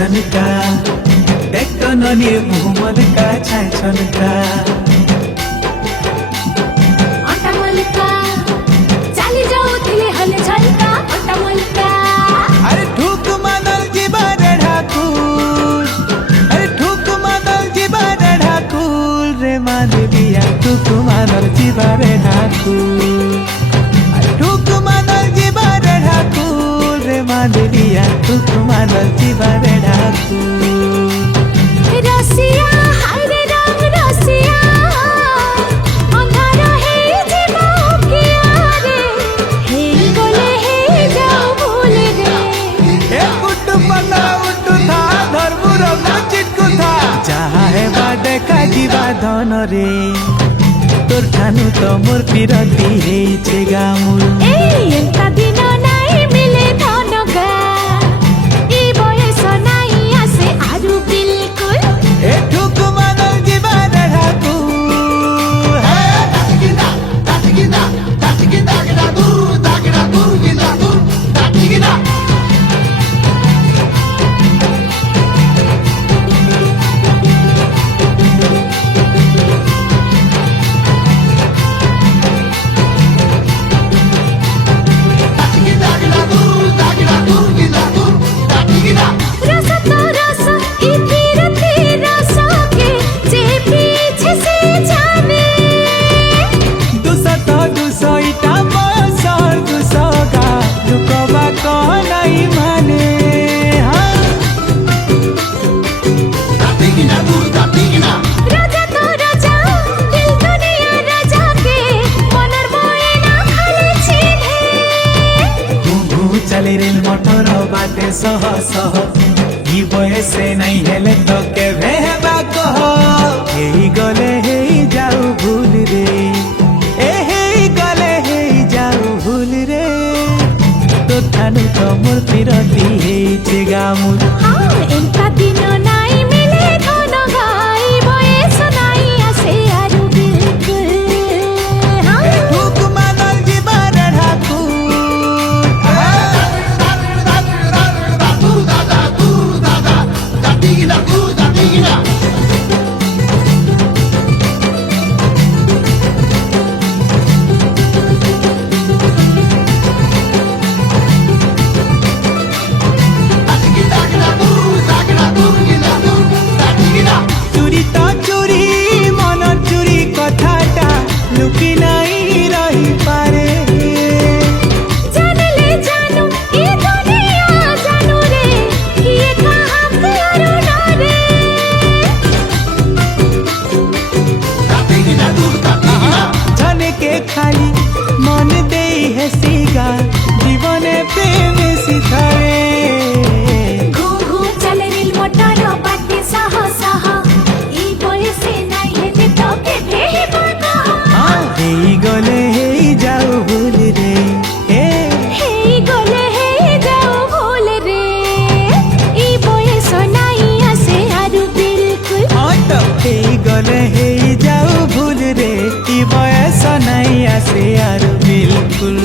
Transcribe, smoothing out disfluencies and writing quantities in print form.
छनका देख ननी मुहम्मद का छाय छनका अरे ठुक मानल जीवारे ढाकुल अरे ठुक मानल जीवारे ढाकुल रे मान दिया ठुक मानल जीवारे ढाकुल अरे ठुक मानल जीवारे ढाकुल रे मान दिया ठुक मानल जीवारे ढाकुल रसिया हाय रे रंग रसिया अंधार हे जीवा किया रे हे बोले हे जाओ भूल रे ए गुड्डू पल्ला उड्डू था धर्मु रंग चिटकु था जहाँ है बाडे का जीवा धन रे तोर ठानु तो मोर पिरती हे छे गामुल ए एंता दिन नाई मिले धन गा ई बयस नाई आसे आरु बिल्कुल ए ठुक मानल जीवारे ढाकुल रस तो रस ई फिरती रस के जे पीछे से जाने दुसा तो दुसा इटा बसर दुसा गा लुकवा कहनाई माने राजा तो राजा दिल दुनिया राजा के मनर बोए ना खाली चिन्हे घू चले रेल मोटर बाटे सह सह ई बयसे नहीं हेले तो के भेबा कह हेई गले हेई जाऊ भूल रे ए हेई गले हेई जाऊ भूल रे तो थानु तो मोर पिरती हेई छे गामुल हाँ एंता दिन नाई मिले धन गाई बयस नाई आसे आरु बिल्कुल हाँ ठुक मानल जीवारे ढाकुल चुरी तो चुरी मन चुरी कथाटा लुकी नहीं रही पारे जानले जानू ई दुनिया जानू रे किए कहाँ करो ना रे जने के खाली मन दे है सीगा जीवन प्रेम सिथारे घू घू चले रेल मोटर बाटे सह सह ई बयसे नाई हेले तो के भेबा कह हेई गले हेई जाऊ भूल रे हे गले हे जाओ भूल रे ई बयस नाई आसे आरु बिल्कुल हेई गले हेई जाऊ भूल रे ई बयस नहीं आसे यार बिल्कुल।